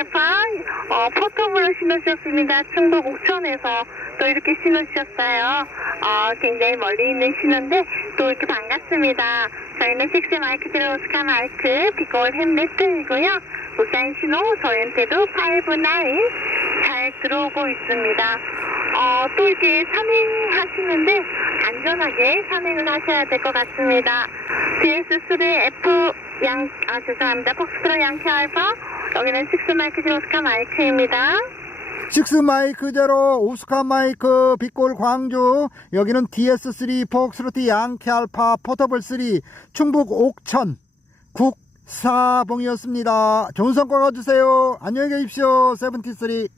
양키알파 어, 포터블로 신으셨습니다. 충북 옥천에서 또 이렇게 신으셨어요. 어, 굉장히 멀리 있는 신호인데 또 이렇게 반갑습니다. 저희는 식스 마이크 제로 오스카 마이크 비골 햄레슨이고요. 우산 신호 저희한테도 5, 9잘 들어오고 있습니다. 어, 또 이렇게 산행하시는데 안전하게 산행을 하셔야 될 것 같습니다. DS3F 양, 아, 죄송합니다. 폭스트로 양키 알파. 여기는 식스 마이크 제로 오스카 마이크입니다. 식스 마이크 제로 오스카 마이크 빛골 광주 여기는 DS3 폭스로티 양키 알파 포터블 3 충북 옥천 국사봉이었습니다. 좋은 성과 가주세요. 안녕히 계십시오. 세븐티쓰리.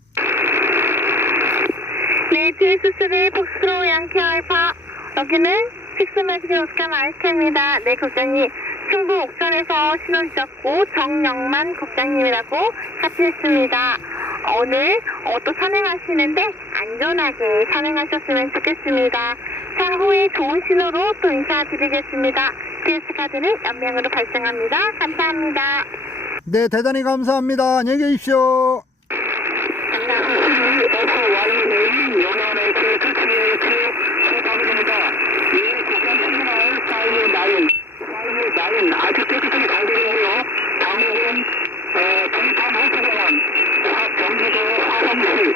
네, DS3 폭스트로 양키 알파. 여기는 식스 마이크 오스카 마이크입니다. 네, 국장님. 충북 옥천에서 신어주셨고, 정영만 국장님이라고 카피했습니다. 오늘 어, 또 산행하시는데 안전하게 산행하셨으면 좋겠습니다. 향후에 좋은 신호로 또 인사드리겠습니다. DS카드는 연명으로 발생합니다. 감사합니다. 네, 대단히 감사합니다. 안녕히 계십시오. FYA 연안의 그 특수의 그 수사부입니다. 이 국산 시그널 사이의 나인, 사이의 나인 아주 깨끗하게 잘 되고요. 당국은 어, 동탄 호수공원, 화- 경기도 화성시,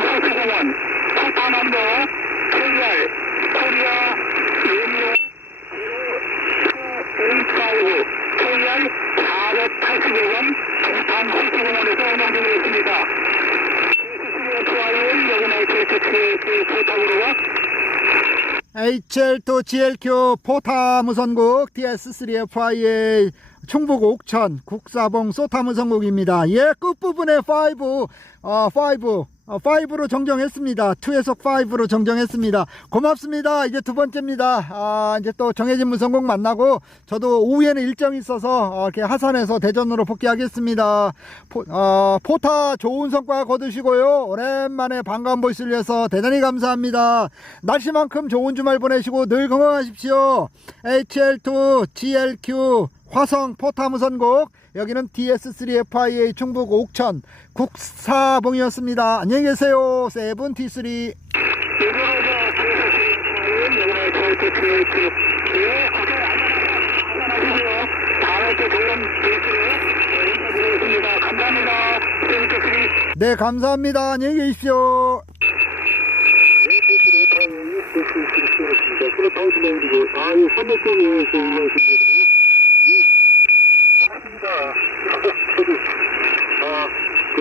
호수공원, 코타남도, KR, 코리아, 유니온, 85, KR 480원, 동탄 호수공원에서 운영 중에 있습니다. SSFI의 여기는 KTX 부탁으로 HL2 GLQ 포타 무선국 DS3FIA 충북 옥천 국사봉 소타 무선국입니다. 예, 끝부분에 5, 어, 5, 어, 5로 정정했습니다. 2에서 5로 정정했습니다. 고맙습니다. 이제 두 번째입니다. 아, 이제 또 정해진 무선국 만나고 저도 오후에는 일정이 있어서 어, 이렇게 하산해서 대전으로 복귀하겠습니다. 포, 어, 포타 좋은 성과 거두시고요. 오랜만에 반가운 보이스를 위해서 대단히 감사합니다. 날씨만큼 좋은 주말 보내시고 늘 건강하십시오. HL2 GLQ 화성 포타 무선국 여기는 DS3FIA 충북 옥천 국사봉이었습니다. 안녕히 계세요. 세븐티3 여기는 여기는 KTX 예, 고생 안전하시고요. 다음에 또 좋은 뉴스로 인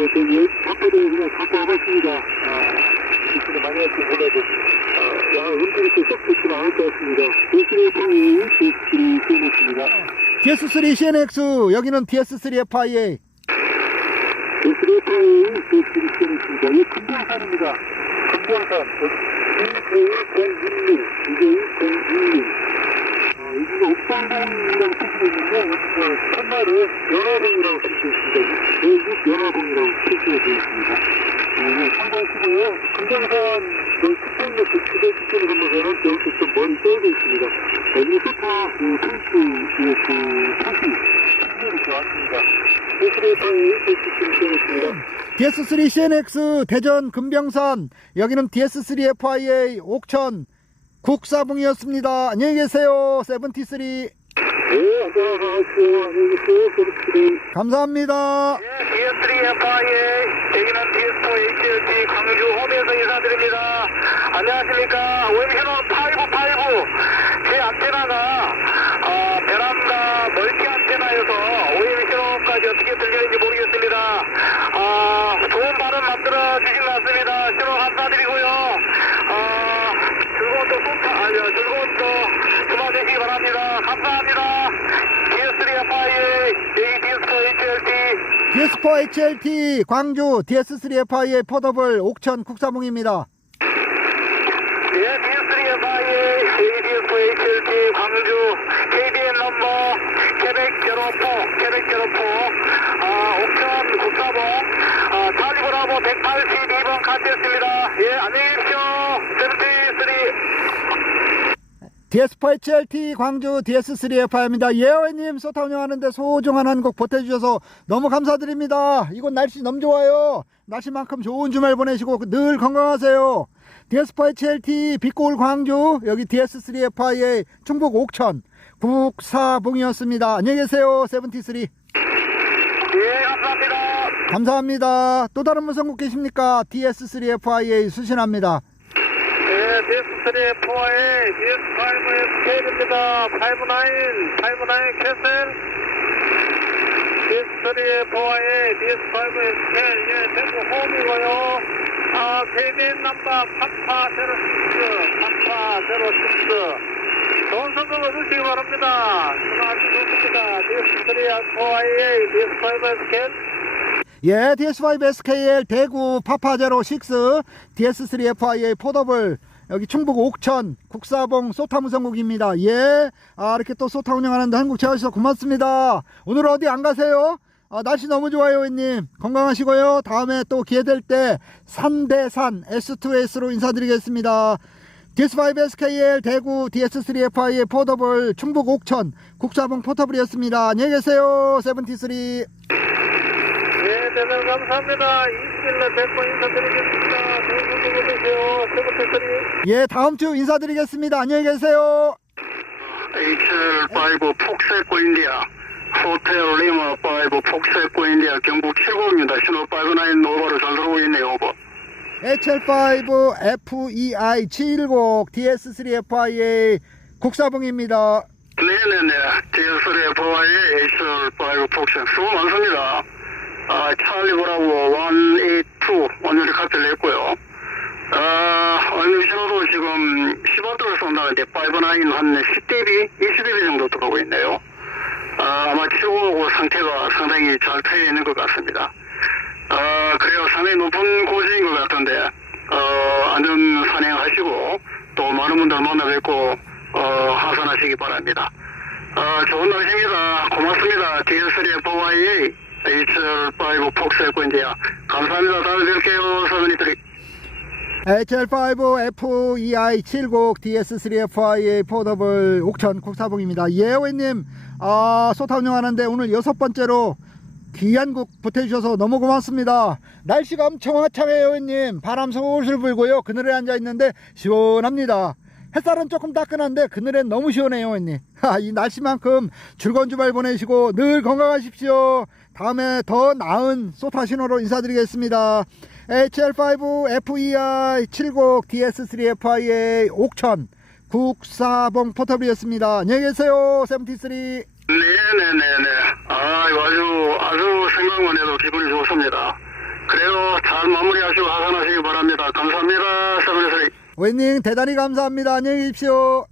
그, 저기, 바쁘게 그냥 갖고 와봤습니다. 아, 지금 많이 할지 몰라도, 아, 야, 음식이 또썩 좋지는 않을 것 같습니다. 도시를 통해 도시를 끊었습니다. DS3 CNX 여기는 DS3FIA 도시를 통해 도시를 끊었습니다. 이 금병산입니다. 금병산. 이제의 공주님, 이제의 공주님. 어, 여기가 옥상동이라고 표시되어 있는데, 여기가 첫말은 연화동이라고 표시되어 있습니다. 대국 연화동이라고 표시되어 있습니다. 네, 참고하시고요. 금강산 그 특정역 그 지대 특정을 건너서는 여기서 좀 멀리 떨어져 있습니다. 여기 소파 그 텐트 그, 그 표시 특별히 좋았습니다. 오프레이터의 표시 표시되었습니다. DS3 CNX 대전 금병산 여기는 DS3FIA 옥천 국사봉이었습니다. 안녕히 계세요. 세븐티3 네, 안녕하세요. 안녕하세요. 소리치는 감사합니다. DS3FI의 여기는 DS4HLT 광주 홈에서 인사드립니다. 안녕하십니까. 웹신호 585. 제 안테나가 어, 베란다 멀티 안테나여서 OM 신호까지 어떻게 들리는지 모르겠습니다. 아, 좋은 발음 만들어 주신 것 같습니다. 신호 감사드리고요. 어, 즐거운 또 소타, 아니, 즐거운 또 주말 되시기 바랍니다. 감사합니다. DS3FI의 ADS4HLT DS4 HLT 광주 DS3FIA 포더블 옥천 국사봉입니다. 예, DS3FI의 ADS4HLT 광주 KBN 넘버 케벡 04, 케벡 04, 아, 옥천 국사봉, 아, 차리브라보 182번 카트였습니다. 예, 안녕히 계십시오. 73. DS8HLT 광주 DS3FI입니다. 예어님 소타 운영하는데 소중한 한 곡 보태주셔서 너무 감사드립니다. 이곳 날씨 너무 좋아요. 날씨만큼 좋은 주말 보내시고 늘 건강하세요. DS8HLT 빛고울 광주 여기 DS3FI의 충북 옥천 국사봉이었습니다. 안녕히 계세요. 세븐티쓰리. 예, 감사합니다. 감사합니다. 또 다른 분선곡 계십니까? DS3FIA 수신합니다. 네, DS3 포화의 DS5 스케일입니다. 59, 59 캐슬. DS3 포화의 DS5 스케일, 예, 대구 홈이고요. 아, KBN 넘버 파파 06, 파파 06. 좋은 선곡을 주시기 바랍니다. 수고하시 좋습니다. DS3 포화의 DS5 스케일. 예, DS5SKL 대구 파파제로 6, DS3FIA 포더블, 여기 충북 옥천 국사봉 소타 무성국입니다. 예, 아, 이렇게 또 소타 운영하는데 한국 제와주셔서 고맙습니다. 오늘 어디 안 가세요? 아, 날씨 너무 좋아요, 회님. 건강하시고요. 다음에 또 기회 될 때 산대산 S2S로 인사드리겠습니다. DS5SKL 대구 DS3FIA 포더블 충북 옥천 국사봉 포터블이었습니다. 안녕히 계세요. 세븐티쓰리. 네, 대단히 감사합니다. 20일날 뵙고 인사드리겠습니다. 예, 다음 주 인사드리겠습니다. 안녕히 계세요. H5 폭세코 인디아 호텔 리마 5 폭세코 인디아 경북 7구입니다. 신호 5인 오버로 잘 들어오고 있네요. 오버. HL5 FEI 7 0 DS3FIA 국사봉입니다. 네네네. DS3FIA HL5 폭세 수고 많습니다. 아, 찰리 보라고 1 8 2 오늘이 카피를 했고요. 어, 오늘 신호도 지금 15도를 쏜다는데 5.9는 한 10대비, 20대비 정도 들어오고 있네요. 어, 아마 최고 그 상태가 상당히 잘 터져 있는 것 같습니다. 아, 그래요. 상당히 높은 고지인 것 같은데 어, 안전 산행하시고 또 많은 분들 만나 뵙고 어, 하산하시기 바랍니다. 어, 좋은 날씨입니다. 고맙습니다. DSL의 보아이 FYA HR5 폭스했고, 이제야. 감사합니다. 다음에 뵐게요. 서민이들이. HL5FEI 710 DS3FIA 포더블 옥천 국사봉입니다. 예호님, 아, 소타 운영하는데 오늘 여섯 번째로 귀한 곡 보태주셔서 너무 고맙습니다. 날씨가 엄청 화창해요, 회님. 바람 솔솔 불고요. 그늘에 앉아 있는데 시원합니다. 햇살은 조금 따끈한데 그늘엔 너무 시원해요. 하, 이 날씨만큼 즐거운 주말 보내시고 늘 건강하십시오. 다음에 더 나은 소타 신호로 인사드리겠습니다. HL5FEI 70 DS3FIA 옥천 국사봉 포터블이었습니다. 안녕히 계세요, 세븐티쓰리. 네네네네. 아, 아주, 아주 생각만 해도 기분이 좋습니다. 그래요. 잘 마무리하시고 하산하시기 바랍니다. 감사합니다. 서민이들이. 웨닝 대단히 감사합니다. 안녕히 계십시오.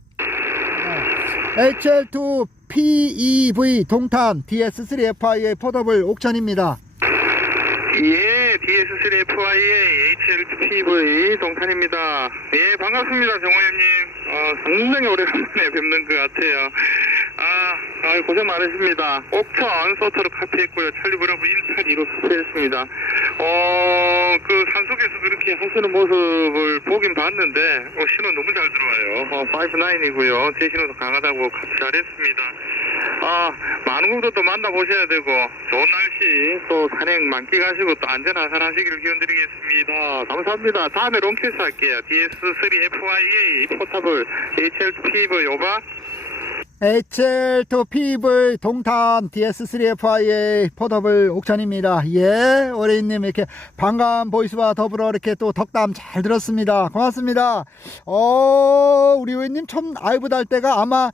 HL2 PEV 동탄 DS3FIA 포더블 옥천입니다. 예, DS3FI의 HLPV 동탄입니다. 예, 반갑습니다, 정호연님. 어, 상당히 오래간만에 뵙는 것 같아요. 아, 아, 고생 많으십니다. 옥천 소터로 카피했고요. 찰리브라브 182로 스프했습니다. 어, 그 산속에서 그렇게 하시는 모습을 보긴 봤는데, 어, 신호 너무 잘 들어와요. 어, 59이고요. 제 신호도 강하다고 잘했습니다. 아, 많은 분들도 만나보셔야 되고, 좋은 날씨, 또 산행 만끽하시고, 또 안전하산 하시기를 기원드리겠습니다. 감사합니다. 다음에 롱캐스 할게요. DS3FIA 포탑을 HLPV 오바. HL2 PEV 동탄 DS3FIA 포더블 옥천입니다. 예, 오래님 이렇게 반가운 보이스와 더불어 이렇게 또 덕담 잘 들었습니다. 고맙습니다. 어, 우리 의원님 처음 아이브 달 때가 아마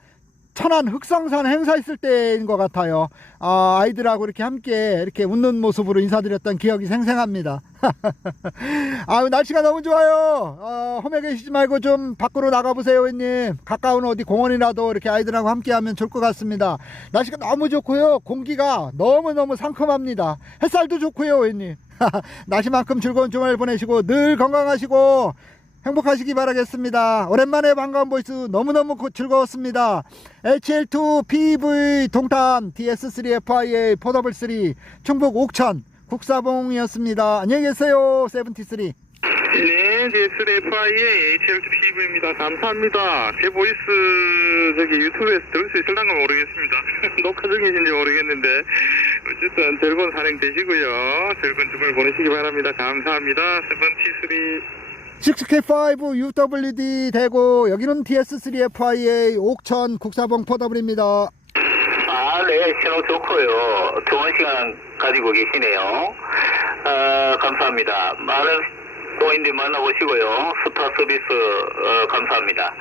천안 흑성산 행사 있을 때인 것 같아요. 아, 아이들하고 이렇게 함께 이렇게 웃는 모습으로 인사드렸던 기억이 생생합니다. 아, 날씨가 너무 좋아요. 어, 홈에 계시지 말고 좀 밖으로 나가보세요, 회님. 가까운 어디 공원이라도 이렇게 아이들하고 함께 하면 좋을 것 같습니다. 날씨가 너무 좋고요. 공기가 너무너무 상큼합니다. 햇살도 좋고요, 회님. 날씨만큼 즐거운 주말 보내시고 늘 건강하시고 행복하시기 바라겠습니다. 오랜만에 반가운 보이스 너무너무 고- 즐거웠습니다. HL2 PV 동탄 DS3FIA 포더블 3 충북 옥천 국사봉이었습니다. 안녕히 계세요. 세븐티쓰리. 네, DSFI의 HLTPV입니다. 감사합니다. 제 보이스 저기 유튜브에서 들을 수 있을란가 모르겠습니다. 녹화 중이신지 모르겠는데 어쨌든 즐거운 산행 되시고요. 즐거운 주말 보내시기 바랍니다. 감사합니다. 세븐티쓰리 6K5 UWD 대구 여기는 DS3FIA 옥천 국사봉 포더블입니다. 아, 네, 신호 좋고요. 좋은 시간 가지고 계시네요. 어, 감사합니다. 많은 고인들 만나보시고요. 스타 서비스 어, 감사합니다.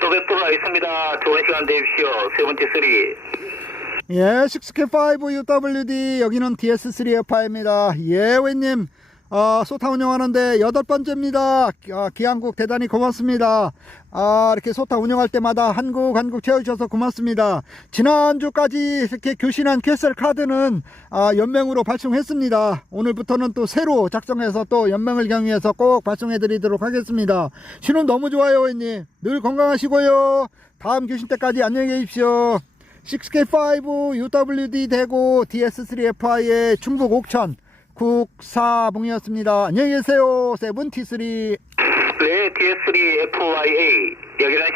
또 뵙도록 하겠습니다. 좋은 시간 되십시오. 세븐티 쓰리. 예, 6K5 UWD 여기는 DS3FI입니다. 예, 웨님 어, 소타 운영하는데 여덟 번째입니다. 아, 기한국 대단히 고맙습니다. 아, 이렇게 소타 운영할 때마다 한국 한국 채워주셔서 고맙습니다. 지난주까지 이렇게 교신한 캐슬 카드는 아, 연맹으로 발송했습니다. 오늘부터는 또 새로 작성해서 또 연맹을 경유해서 꼭 발송해 드리도록 하겠습니다. 신혼 너무 좋아요, 웨님. 늘 건강하시고요. 다음 교신 때까지 안녕히 계십시오. 6K5 UWD 대구 DS3FI의 충북 옥천 국사봉이었습니다. 안녕히 계세요. 세븐티3. 네, DS3FYA. 여기는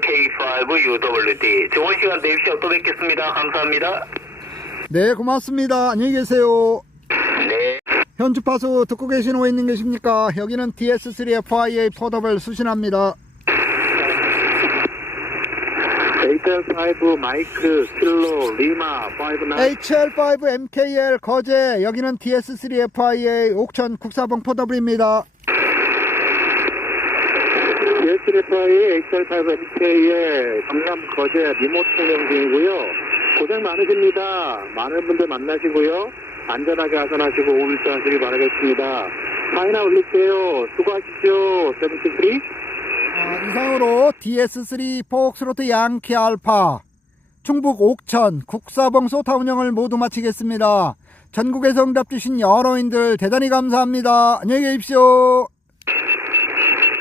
6K5UWD. 좋은 시간 되십시오. 또 뵙겠습니다. 감사합니다. 네, 고맙습니다. 안녕히 계세요. 네. 현주파수 듣고 계신 오해님 계십니까? 여기는 DS3FIA 포더블 수신합니다. HL5 마이크 킬로 리마 59 HL5MKL 거제 여기는 DS3FIA 옥천 국사봉 포더블입니다. DSFI의 HL5MK의 경남 거제 리모트 운영 중이고요. 고생 많으십니다. 많은 분들 만나시고요. 안전하게 하선하시고 오일도 하시길 바라겠습니다. 파이나 올릴게요. 수고하십시오. 세븐티쓰리. 아, 이상으로 DS3 폭스로트 양키 알파 충북 옥천 국사봉 소타 운영을 모두 마치겠습니다. 전국에서 응답 주신 여러인들 대단히 감사합니다. 안녕히 계십시오.